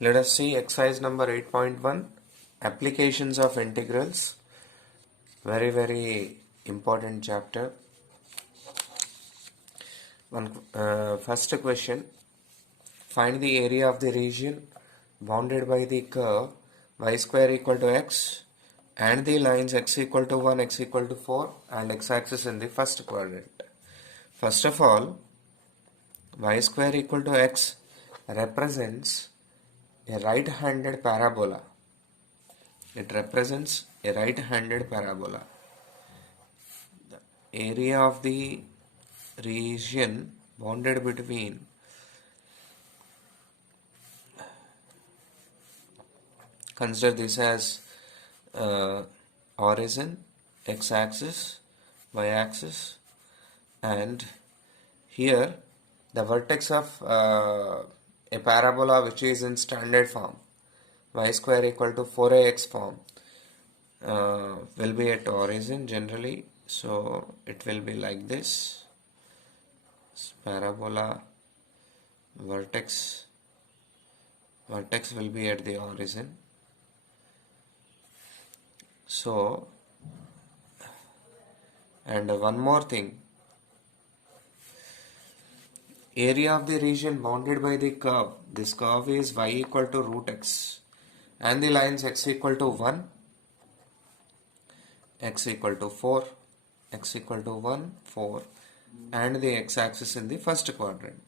Let us see exercise number 8.1, applications of integrals. Very important chapter. First question, find the area of the region bounded by the curve y square equal to x and the lines x equal to 1, x equal to 4 and x-axis in the first quadrant. First of all, y square equal to x represents a right-handed parabola. It represents a right-handed parabola. The area of the region bounded between consider this as origin, x-axis, y-axis, and here the vertex of a parabola which is in standard form y square equal to 4ax form will be at origin generally, so it will be like this. Parabola vertex will be at the origin. So, and one more thing, area of the region bounded by the curve. This curve is y equal to root x and the lines x equal to 1, x equal to 4, x equal to 1, 4 and the x-axis in the first quadrant.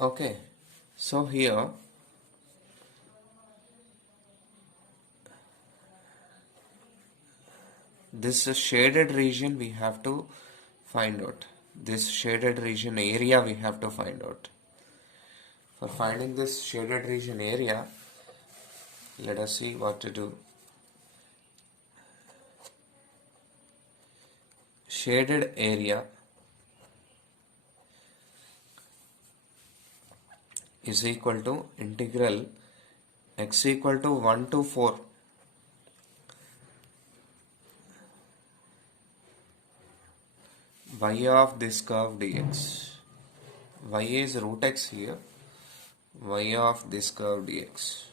Okay, so here this shaded region we have to find out. This shaded region area we have to find out. For finding this shaded region area, let us see what to do. Shaded area is equal to integral x equal to 1 to 4 y of this curve dx. Y is root x here, y of this curve dx.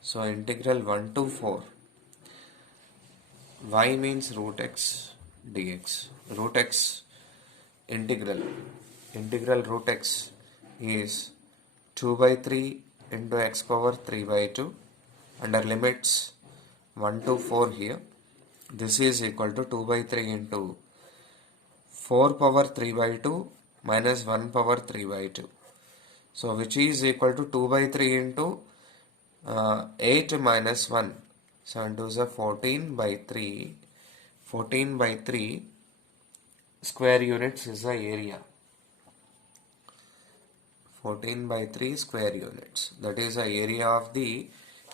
So integral 1 to 4, y means root x dx. Root x integral root x is 2 by 3 into x power 3 by 2 under limits 1 to 4 here. This is equal to 2 by 3 into 4 power 3 by 2 minus 1 power 3 by 2. So which is equal to 2 by 3 into 8 minus 1. 7 2 is 14 by 3. 14 by 3 square units is the area. 14 by 3 square units. That is the area of the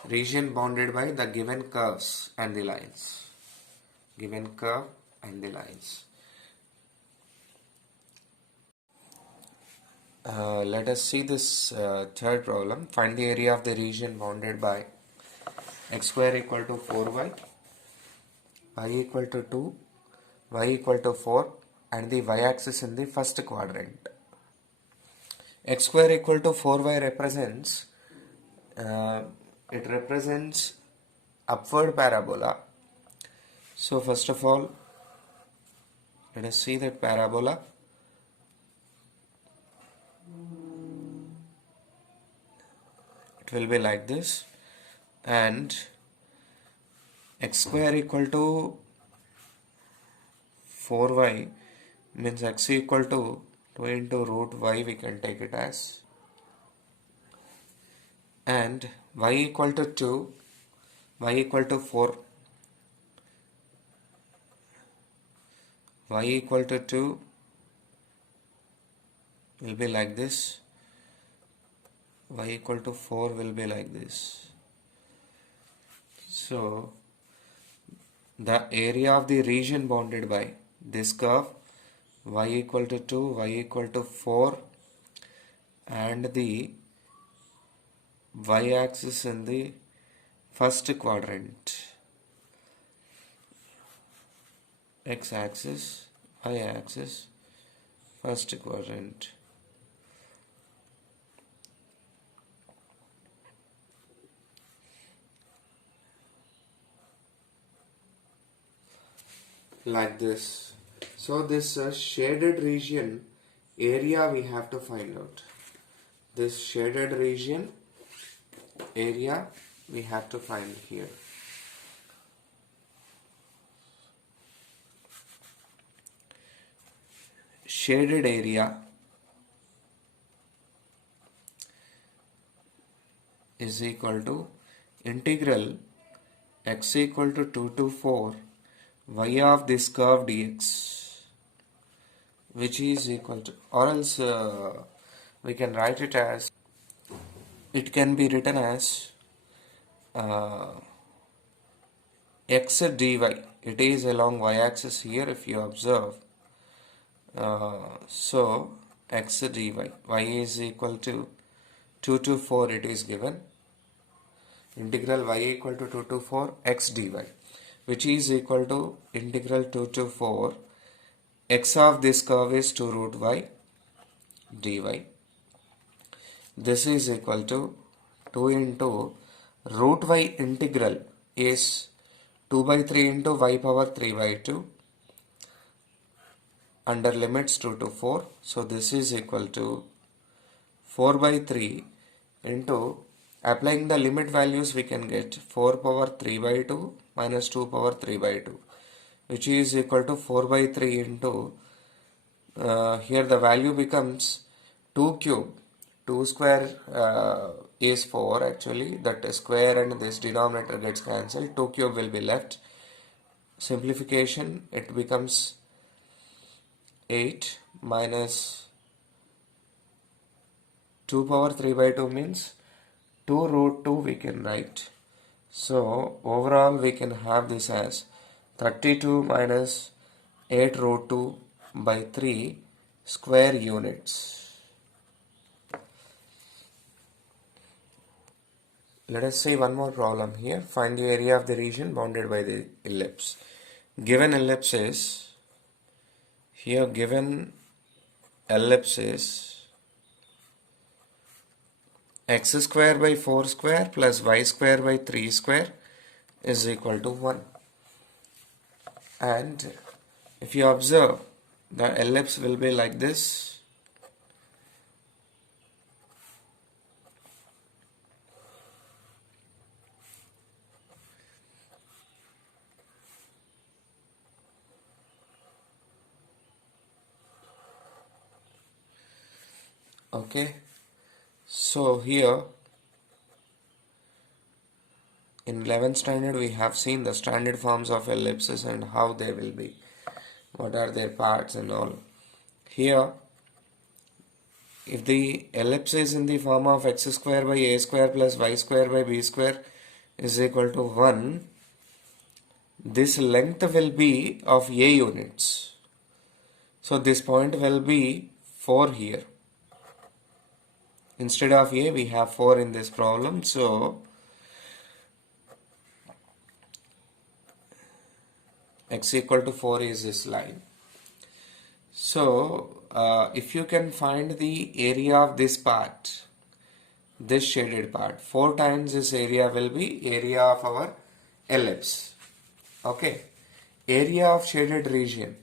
region bounded by the given curves and the lines. Given curve and the lines. Let us see this third problem. Find the area of the region bounded by x square equal to 4y, y equal to 2, y equal to 4 and the y-axis in the first quadrant. X square equal to 4y represents, it represents upward parabola. So first of all, let us see that parabola. It will be like this, and x square equal to 4y means x equal to 2 into root y, we can take it as, and y equal to 2, y equal to 4, y equal to 2 will be like this, y equal to 4 will be like this. So the area of the region bounded by this curve y equal to 2, y equal to 4, and the y-axis in the first quadrant, x-axis, y-axis, first quadrant. Like this. So this shaded region area we have to find out. This shaded region area we have to find here. Shaded area is equal to integral x equal to 2 to 4 y of this curve dx, which is equal to, or else we can write it as, it can be written as x dy. It is along y-axis here if you observe. So x dy, y is equal to 2 to 4, it is given. Integral y equal to 2 to 4 x dy, which is equal to integral 2 to 4 x of this curve is 2 root y dy. This is equal to 2 into root y integral is 2 by 3 into y power 3 by 2 under limits 2 to 4. So this is equal to 4 by 3 into, applying the limit values, we can get 4 power 3 by 2 minus 2 power 3 by 2, which is equal to 4 by 3 into, here the value becomes 2 cube. 2 square is 4 actually, that square and this denominator gets cancelled, 2 cube will be left. Simplification, it becomes 8 minus 2 power 3 by 2 means 2 root 2 we can write. So overall we can have this as 32 minus 8 root 2 by 3 square units. Let us see one more problem here. Find the area of the region bounded by the ellipse. Given ellipse is, here given ellipse is x square by 4 square plus y square by 3 square is equal to 1. And if you observe, the ellipse will be like this. Okay, so here in 11th standard we have seen the standard forms of ellipses and how they will be, what are their parts and all. Here, if the ellipse is in the form of x square by a square plus y square by b square is equal to 1, this length will be of a units. So this point will be 4 here. Instead of a, we have 4 in this problem. So x equal to 4 is this line. So if you can find the area of this part, this shaded part, 4 times this area will be area of our ellipse. Okay, area of shaded region.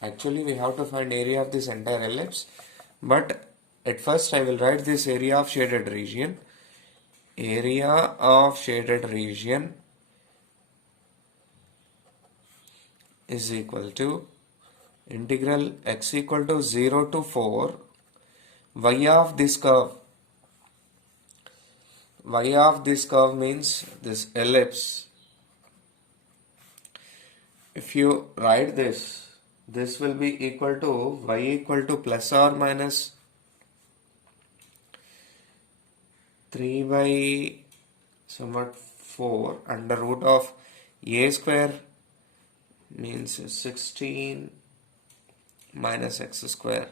Actually we have to find area of this entire ellipse, but at first I will write this area of shaded region. Area of shaded region is equal to integral x equal to 0 to 4 y of this curve. Y of this curve means this ellipse. If you write this, this will be equal to y equal to plus or minus 3 by somewhat 4 under root of a square means 16 minus x square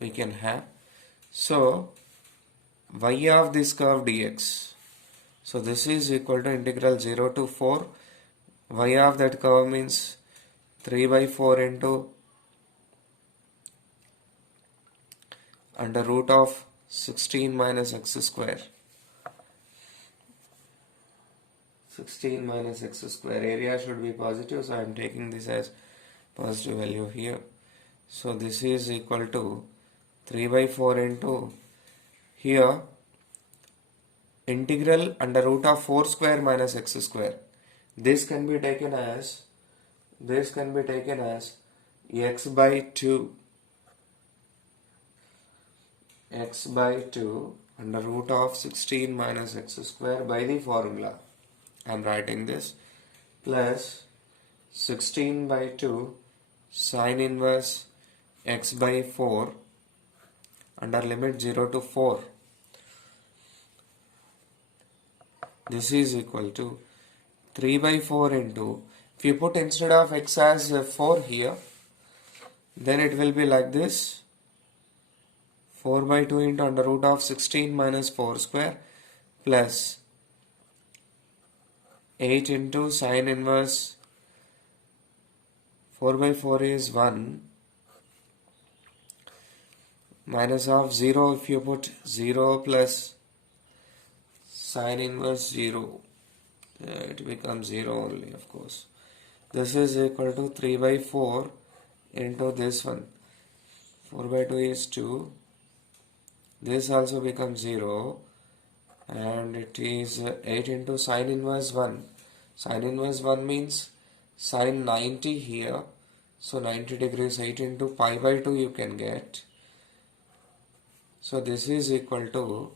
we can have. So y of this curve dx, so this is equal to integral 0 to 4, y of that curve means 3 by 4 into under root of 16 minus x square. 16 minus x square. Area should be positive, so I am taking this as positive value here. So this is equal to 3 by 4 into here integral under root of 4 square minus x square. This can be taken as x by 2 under root of 16 minus x square by the formula. I am writing this plus 16 by 2 sine inverse x by 4 under limit 0 to 4. This is equal to 3 by 4 into, if you put instead of x as 4 here, then it will be like this, 4 by 2 into under root of 16 minus 4 square plus 8 into sine inverse 4 by 4 is 1 minus of 0, if you put 0 plus sine inverse 0, it becomes 0 only, of course. This is equal to 3 by 4 into this one, 4 by 2 is 2, this also becomes 0, and it is 8 into sine inverse 1. Sine inverse 1 means sine 90 here, so 90 degrees, 8 into pi by 2 you can get. So this is equal to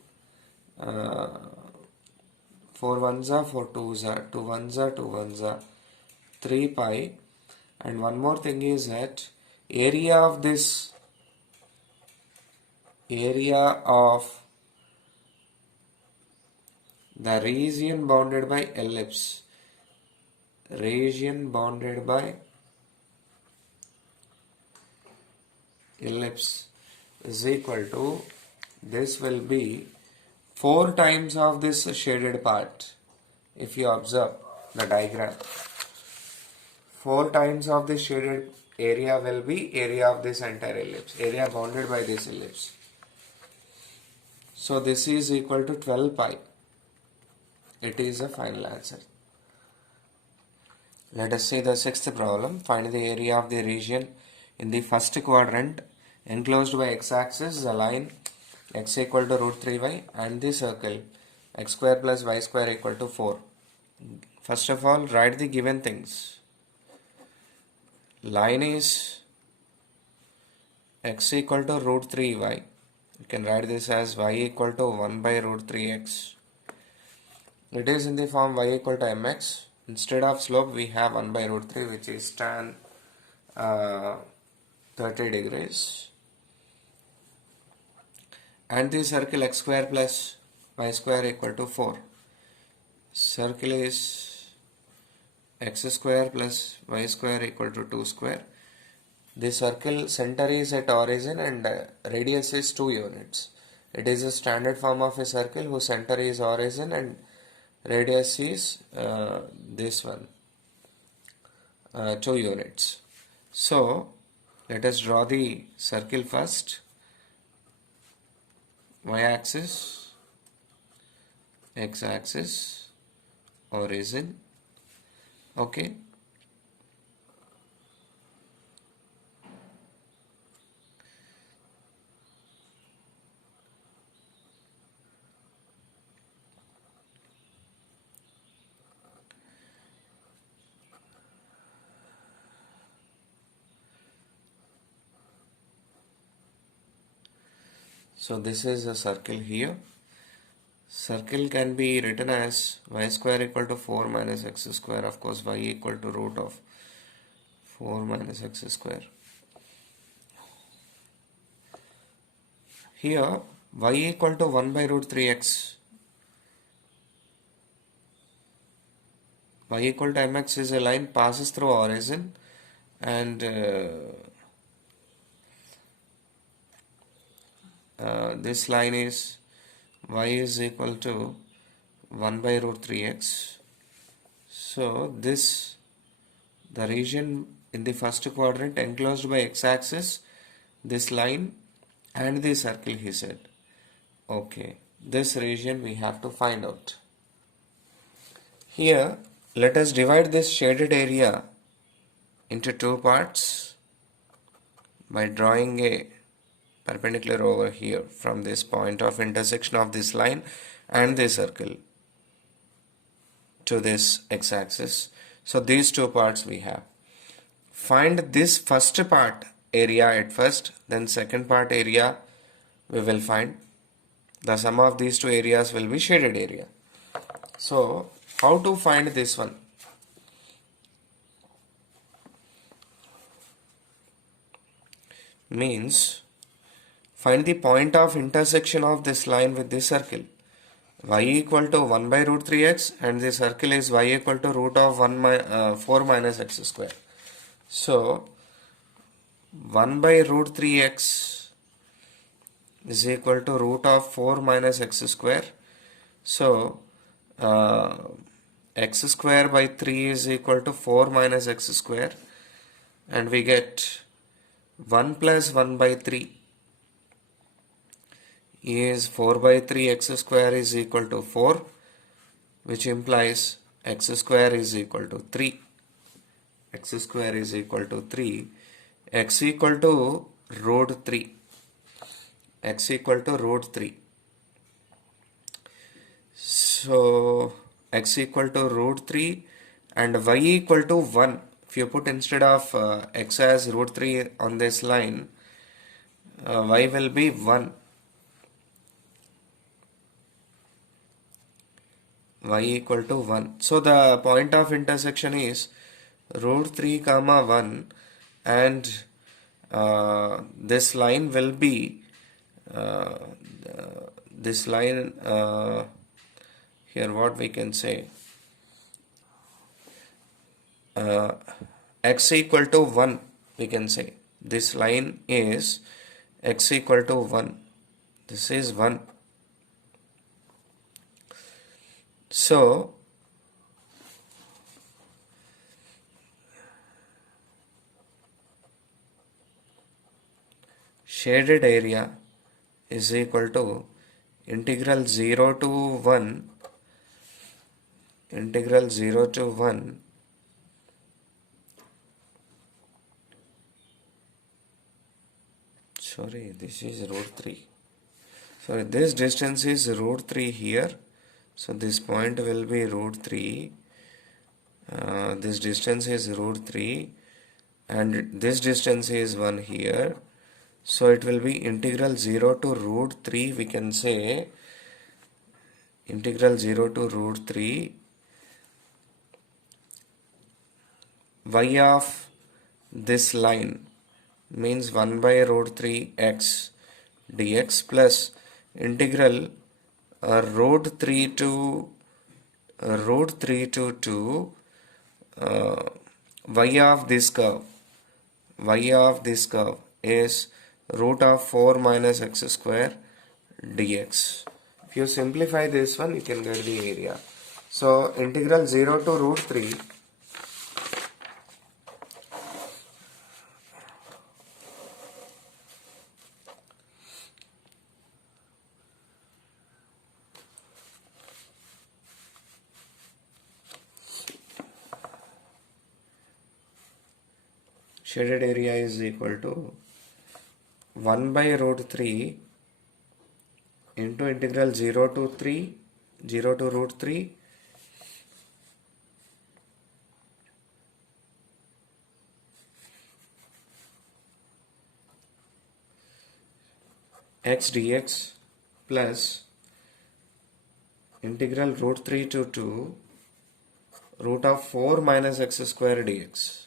4 ones are 4 twos are 2 ones are 2 ones are 3 pi, and one more thing is that area of this, area of the region bounded by ellipse, region bounded by ellipse is equal to, this will be 4 times of this shaded part. If you observe the diagram, 4 times of this shaded area will be area of this entire ellipse, area bounded by this ellipse. So this is equal to 12 pi. It is a final answer. Let us see the sixth problem. Find the area of the region in the first quadrant enclosed by x-axis, the line x equal to root 3y, and the circle x square plus y square equal to 4. First of all, write the given things. Line is x equal to root 3y. You can write this as y equal to 1 by root 3x. It is in the form y equal to mx. Instead of slope, we have 1 by root 3, which is tan 30 degrees. And the circle x square plus y square equal to 4. Circle is x square plus y square equal to 2 square. The circle center is at origin and radius is 2 units. It is a standard form of a circle whose center is origin and radius is this one, 2 units. So let us draw the circle first. Y-axis, x-axis, origin. Okay. So this is a circle here. Circle can be written as y square equal to 4 minus x square. Of course, y equal to root of 4 minus x square. Here, y equal to 1 by root 3x. y equal to mx is a line passes through origin, and this line is y is equal to 1 by root 3x. So this, the region in the first quadrant enclosed by x-axis, this line and the circle, he said. Okay, this region we have to find out. Here, let us divide this shaded area into two parts by drawing a perpendicular over here from this point of intersection of this line and this circle to this x-axis. So these two parts we have. Find this first part area at first, then second part area we will find. The sum of these two areas will be shaded area. So how to find this one? Means find the point of intersection of this line with this circle. Y equal to 1 by root 3x and the circle is y equal to root of 4 minus x square. So 1 by root 3x is equal to root of 4 minus x square. So x square by 3 is equal to 4 minus x square, and we get 1 plus 1 by 3 is 4 by 3 x square is equal to 4, which implies x square is equal to 3. X square is equal to 3. X equal to root 3. X equal to root 3. So x equal to root 3 and y equal to 1. If you put instead of x as root 3 on this line, y will be 1. Y equal to 1. So the point of intersection is root 3 comma 1, and this line will be this line here, what we can say, x equal to 1, we can say this line is x equal to 1. This is 1. So shaded area is equal to integral 0 to 1 sorry, this is root 3. Sorry, this distance is root 3 here. So this point will be root 3. This distance is root 3 and this distance is 1 here. So it will be integral 0 to root 3, we can say integral 0 to root 3 y of this line means 1 by root 3 x dx plus integral root 3 to 2 y of this curve is root of 4 minus x square dx. If you simplify this one, you can get the area. So integral 0 to root 3 shaded area is equal to 1 by root 3 into integral 0 to root 3 x dx plus integral root 3 to 2 root of 4 minus x square dx.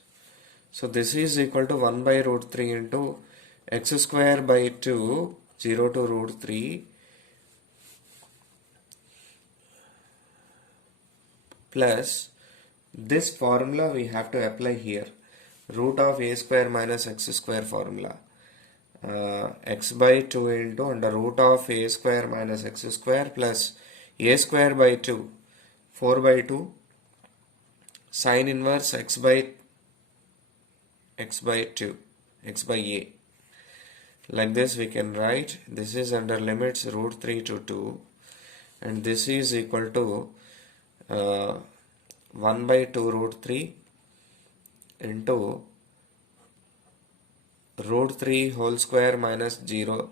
So this is equal to 1 by root 3 into x square by 2 0 to root 3 plus This formula we have to apply here. Root of a square minus x square formula. X by 2 into under root of a square minus x square plus a square by 2, 4 by 2, sine inverse x by 2, x by a. Like this we can write, this is under limits root 3 to 2, and this is equal to 1 by 2 root 3 into root 3 whole square minus 0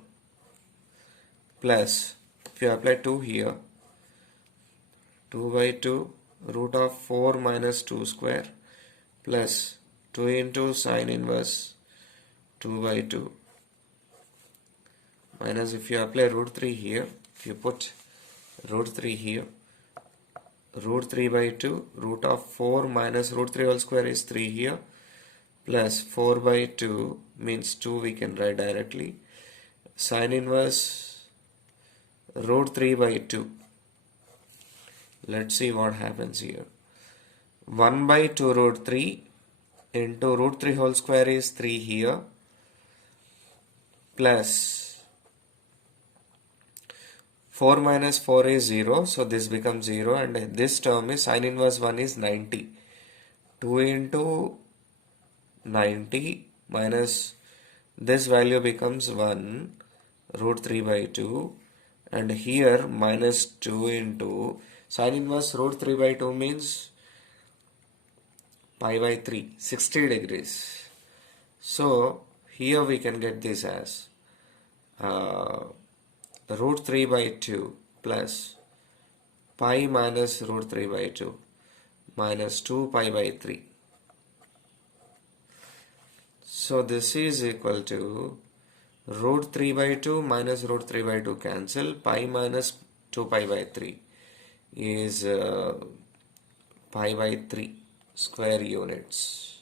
plus, if you apply 2 here, 2 by 2 root of 4 minus 2 square plus 2 into sine inverse 2 by 2 minus, if you apply root 3 here, if you put root 3 here, root 3 by 2 root of 4 minus root 3 whole square is 3 here plus 4 by 2 means 2 we can write directly, sine inverse root 3 by 2. Let's see what happens here. 1 by 2 root 3 into root 3 whole square is 3 here plus 4 minus 4 is 0, so this becomes 0, and this term is sine inverse 1 is 90. 2 into 90 minus this value becomes 1 root 3 by 2, and here minus 2 into sine inverse root 3 by 2 means pi by 3, 60 degrees. So here we can get this as root 3 by 2 plus pi minus root 3 by 2 minus 2 pi by 3. So this is equal to root 3 by 2 minus root 3 by 2 cancel, pi minus 2 pi by 3 is pi by 3 square units.